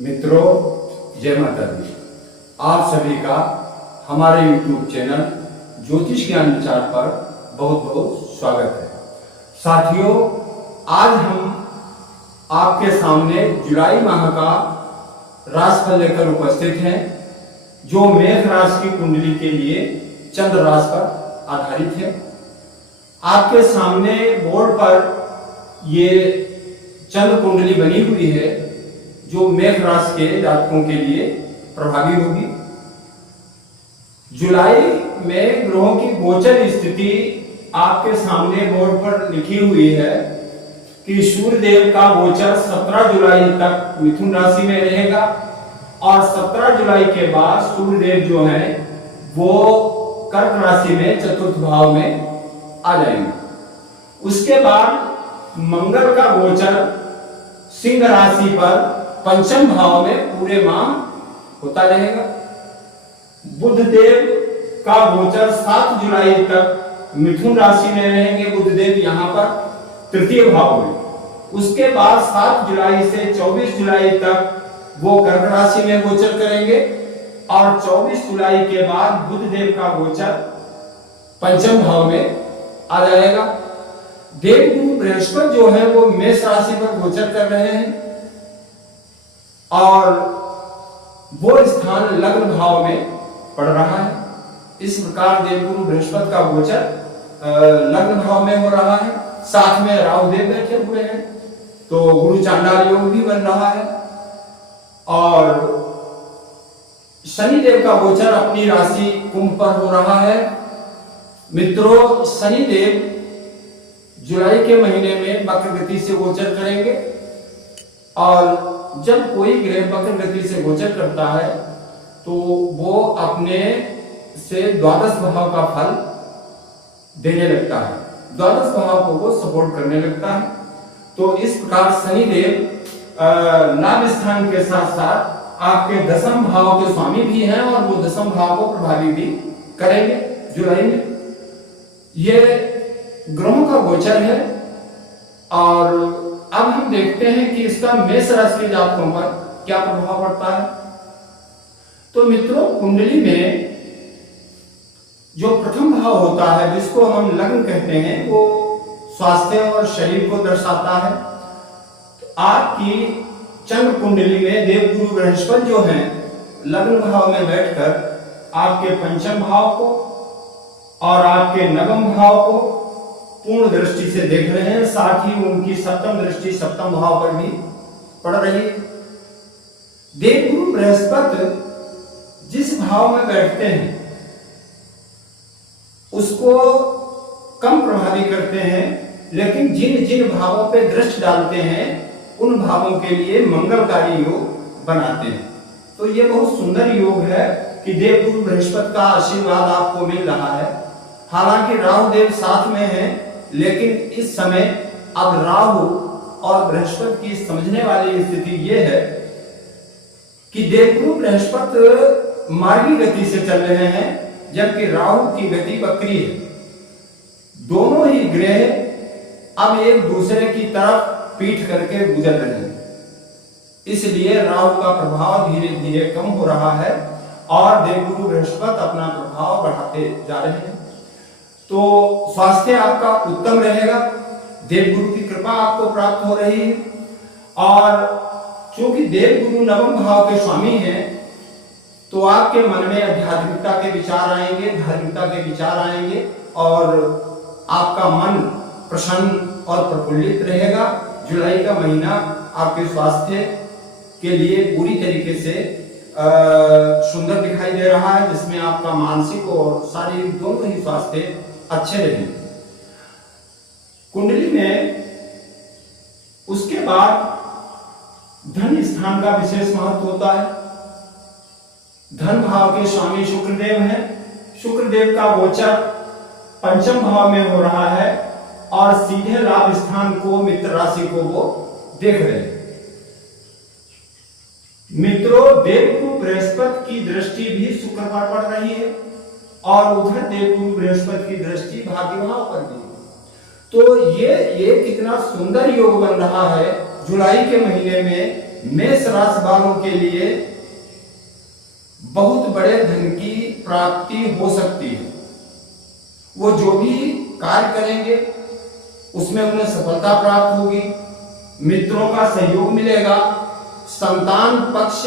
मित्रों, जय माता दी। आप सभी का हमारे YouTube चैनल ज्योतिष ज्ञान विचार पर बहुत बहुत स्वागत है। साथियों, आज हम आपके सामने जुलाई माह का राशिफल लेकर उपस्थित हैं, जो मेष राशि की कुंडली के लिए चंद्र राशि पर आधारित है। आपके सामने बोर्ड पर ये चंद्र कुंडली बनी हुई है, जो मेष राशि के जातकों के लिए प्रभावी होगी। जुलाई में ग्रहों की गोचर स्थिति आपके सामने बोर्ड पर लिखी हुई है कि सूर्य देव का गोचर 17 जुलाई तक मिथुन राशि में रहेगा और 17 जुलाई के बाद सूर्य देव जो है वो कर्क राशि में चतुर्थ भाव में आ जाएंगे। उसके बाद मंगल का गोचर सिंह राशि पर पंचम भाव में पूरे माह होता रहेगा। बुध देव का गोचर 7 जुलाई तक मिथुन राशि में रहेंगे। बुध देव यहाँ पर तृतीय भाव में। उसके बाद 7 जुलाई से 24 जुलाई तक वो कर्क राशि में गोचर करेंगे और 24 जुलाई के बाद बुध देव का गोचर पंचम भाव में आ जाएगा। देवगुरु बृहस्पति जो है वो मेष राशि पर गोचर कर रहे हैं और वो स्थान लग्न भाव में पड़ रहा है। इस प्रकार देवगुरु बृहस्पति का गोचर लग्न भाव में हो रहा है। साथ में राहु देव बैठे हुए हैं, तो गुरु चांडाल योग भी बन रहा है और शनि देव का गोचर अपनी राशि कुंभ पर हो रहा है। मित्रों, शनि देव जुलाई के महीने में वक्र गति से गोचर करेंगे और जब कोई ग्रह वक्र गति से गोचर करता है तो वो अपने से द्वादश भाव का फल देने लगता है, द्वादश भाव को वो सपोर्ट करने लगता है। तो इस प्रकार शनि देव लाभ स्थान के साथ साथ आपके दसम भाव के स्वामी भी हैं और वो दसम भाव को प्रभावी भी करेंगे जुलाई में। ये ग्रहों का गोचर है और अब हम देखते हैं कि इसका मेष राशि के जातकों पर क्या प्रभाव पड़ता है। तो मित्रों, कुंडली में जो प्रथम भाव होता है, जिसको हम लग्न कहते हैं, वो स्वास्थ्य और शरीर को दर्शाता है। तो आपकी चंद्र कुंडली में देवगुरु बृहस्पति जो हैं लग्न भाव में बैठकर आपके पंचम भाव को और आपके नवम भाव को पूर्ण दृष्टि से देख रहे हैं। साथ ही उनकी सप्तम दृष्टि सप्तम भाव पर भी पड़ रही है। देवगुरु बृहस्पति जिस भाव में बैठते हैं उसको कम प्रभावी करते हैं, लेकिन जिन जिन भावों पे दृष्टि डालते हैं उन भावों के लिए मंगलकारी योग बनाते हैं। तो ये बहुत सुंदर योग है कि देवगुरु बृहस्पति का आशीर्वाद आपको मिल रहा है। हालांकि राहु देव साथ में है, लेकिन इस समय अब राहु और बृहस्पति की समझने वाली स्थिति यह है कि देवगुरु बृहस्पति मार्गी गति से चल रहे हैं, जबकि राहु की गति वक्री है। दोनों ही ग्रह अब एक दूसरे की तरफ पीठ करके गुजर रहे हैं, इसलिए राहु का प्रभाव धीरे धीरे कम हो रहा है और देवगुरु बृहस्पति अपना प्रभाव बढ़ाते जा रहे हैं। तो स्वास्थ्य आपका उत्तम रहेगा, देवगुरु की कृपा आपको प्राप्त हो रही है और क्योंकि देवगुरु नवम भाव के स्वामी हैं, तो आपके मन में आध्यात्मिकता के विचार आएंगे, धार्मिकता के विचार आएंगे और आपका मन प्रसन्न और प्रफुल्लित रहेगा। जुलाई का महीना आपके स्वास्थ्य के लिए पूरी तरीके से सुंदर दिखाई दे रहा है, जिसमें आपका मानसिक और शारीरिक दोनों ही स्वास्थ्य अच्छे रहेंगे। कुंडली में उसके बाद धन स्थान का विशेष महत्व होता है। धन भाव के स्वामी शुक्रदेव हैं। शुक्रदेव का गोचर पंचम भाव में हो रहा है और सीधे लाभ स्थान को मित्र राशि को वो देख रहे हैं। मित्रों, देवगुरु बृहस्पति की दृष्टि भी शुक्र पर पड़ रही है और उधर देवगुरु बृहस्पति की दृष्टि भाग्य भाव पर भी। तो ये कितना सुंदर योग बन रहा है जुलाई के महीने में मेष राशि वालों के लिए बहुत बड़े धन की प्राप्ति हो सकती है। वो जो भी कार्य करेंगे उसमें उन्हें सफलता प्राप्त होगी, मित्रों का सहयोग मिलेगा, संतान पक्ष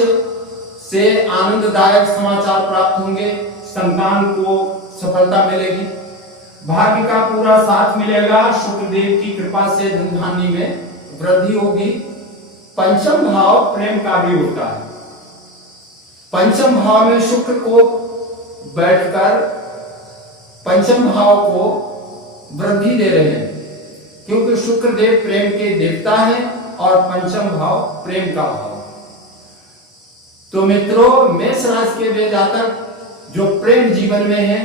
से आनंददायक समाचार प्राप्त होंगे, संतान को सफलता मिलेगी, भाग्य का पूरा साथ मिलेगा, शुक्रदेव की कृपा से धन धान्य में वृद्धि होगी। पंचम भाव प्रेम का भी होता है। पंचम भाव में शुक्र को बैठकर पंचम भाव को वृद्धि दे रहे हैं, क्योंकि शुक्र देव प्रेम के देवता हैं और पंचम भाव प्रेम का भाव। तो मित्रों, मेष राशि के वे जातक जो प्रेम जीवन में हैं,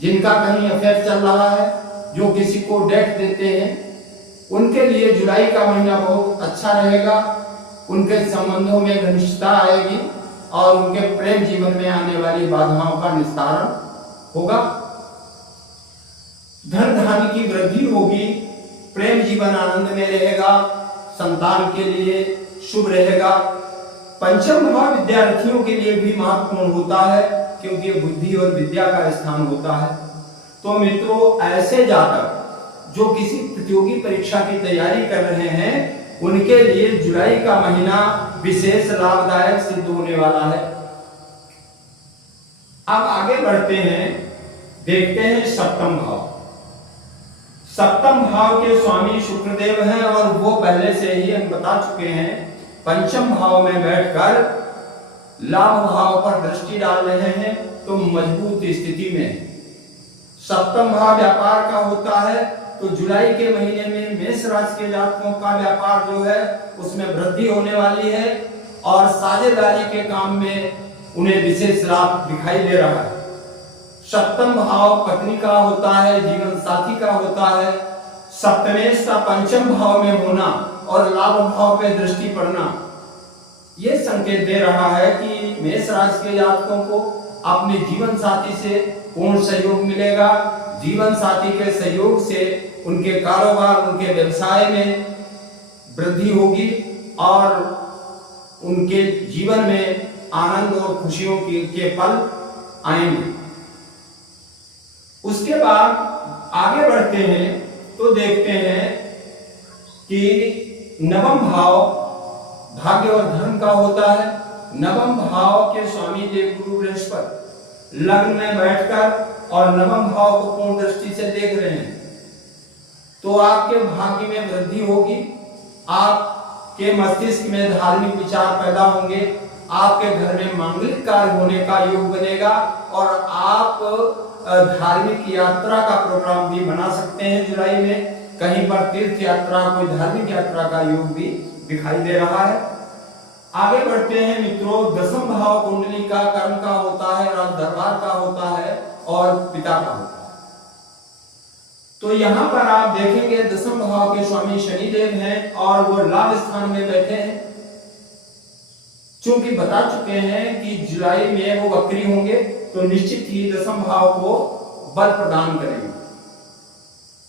जिनका कहीं अफेयर चल रहा है, जो किसी को डेट देते हैं, उनके लिए जुलाई का महीना बहुत अच्छा रहेगा। उनके संबंधों में घनिष्ठता आएगी और उनके प्रेम जीवन में आने वाली बाधाओं का निस्तारण होगा। धन धान्य की वृद्धि होगी, प्रेम जीवन आनंद में रहेगा, संतान के लिए शुभ रहेगा। पंचम भाव विद्यार्थियों के लिए भी महत्वपूर्ण होता है, क्योंकि बुद्धि और विद्या का स्थान होता है। तो मित्रों, ऐसे जातक जो किसी प्रतियोगी परीक्षा की तैयारी कर रहे हैं, उनके लिए जुलाई का महीना विशेष लाभदायक सिद्ध होने वाला है। अब आगे बढ़ते हैं, देखते हैं सप्तम भाव। सप्तम भाव के स्वामी शुक्रदेव हैं और वो पहले से ही हम बता चुके हैं, पंचम भाव में बैठकर लाभ भाव पर दृष्टि डाल रहे हैं, तो मजबूत स्थिति में। सप्तम भाव व्यापार का होता है, तो जुलाई के महीने में मेष राशि के जातकों का व्यापार जो है उसमें वृद्धि होने वाली है और साझेदारी के काम में उन्हें विशेष लाभ दिखाई दे रहा है। सप्तम भाव पत्नी का होता है, जीवन साथी का होता है। सप्तमेश का पंचम भाव में होना और लाभ भाव पे दृष्टि पड़ना, ये संकेत दे रहा है कि मेष राशि के जातकों को अपने जीवन साथी से पूर्ण सहयोग मिलेगा। जीवन साथी के सहयोग से उनके कारोबार, उनके व्यवसाय में वृद्धि होगी और उनके जीवन में आनंद और खुशियों के पल आएंगे। उसके बाद आगे बढ़ते हैं तो देखते हैं कि नवम भाव भाग्य और धर्म का होता है। नवम भाव के स्वामी देव गुरु बृहस्पति लग्न में बैठकर और नवम भाव को पूर्ण दृष्टि से देख रहे हैं, तो आपके भाग्य में वृद्धि होगी, आपके मस्तिष्क में धार्मिक विचार पैदा होंगे, आपके घर में मांगलिक कार्य होने का योग बनेगा और आप धार्मिक यात्रा का प्रोग्राम भी बना सकते हैं। जुलाई में कहीं पर तीर्थ यात्रा, कोई धार्मिक यात्रा का योग भी दिखाई दे रहा है। आगे बढ़ते हैं मित्रों, दसम भाव कुंडली का कर्म का होता है, राज दरबार का होता है और पिता का होता है। तो यहाँ पर आप देखेंगे दसम भाव के स्वामी शनिदेव हैं और वो लाभ स्थान में बैठे हैं। चूंकि बता चुके हैं कि जुलाई में वो वक्री होंगे, तो निश्चित ही दसम भाव को बल प्रदान करेंगे।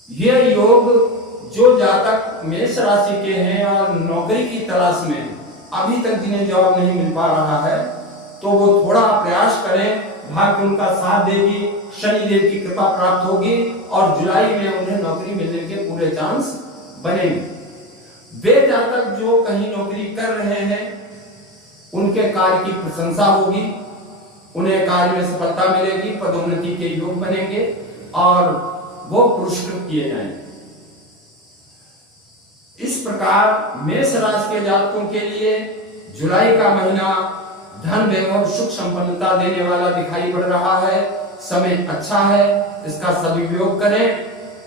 यह योग जो जातक मेष राशि के हैं और नौकरी की तलाश में अभी तक जिन्हें जॉब नहीं मिल पा रहा है, तो वो थोड़ा प्रयास करें, भाग्य उनका साथ देगी, शनिदेव की कृपा प्राप्त होगी और जुलाई में उन्हें नौकरी मिलने के पूरे चांस बनेंगे। वे जातक जो कहीं नौकरी कर रहे हैं, उनके कार्य की प्रशंसा होगी, उन्हें कार्य में सफलता मिलेगी, पदोन्नति के योग बनेंगे और वो पुरस्कृत किए जाएंगे। इस प्रकार मेष राशि के जातकों के लिए जुलाई का महीना धन वैभव सुख संपन्नता देने वाला दिखाई पड़ रहा है। समय अच्छा है, इसका सदुपयोग करें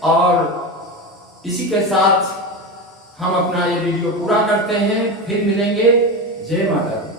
और इसी के साथ हम अपना ये वीडियो पूरा करते हैं। फिर मिलेंगे। जय माता दी।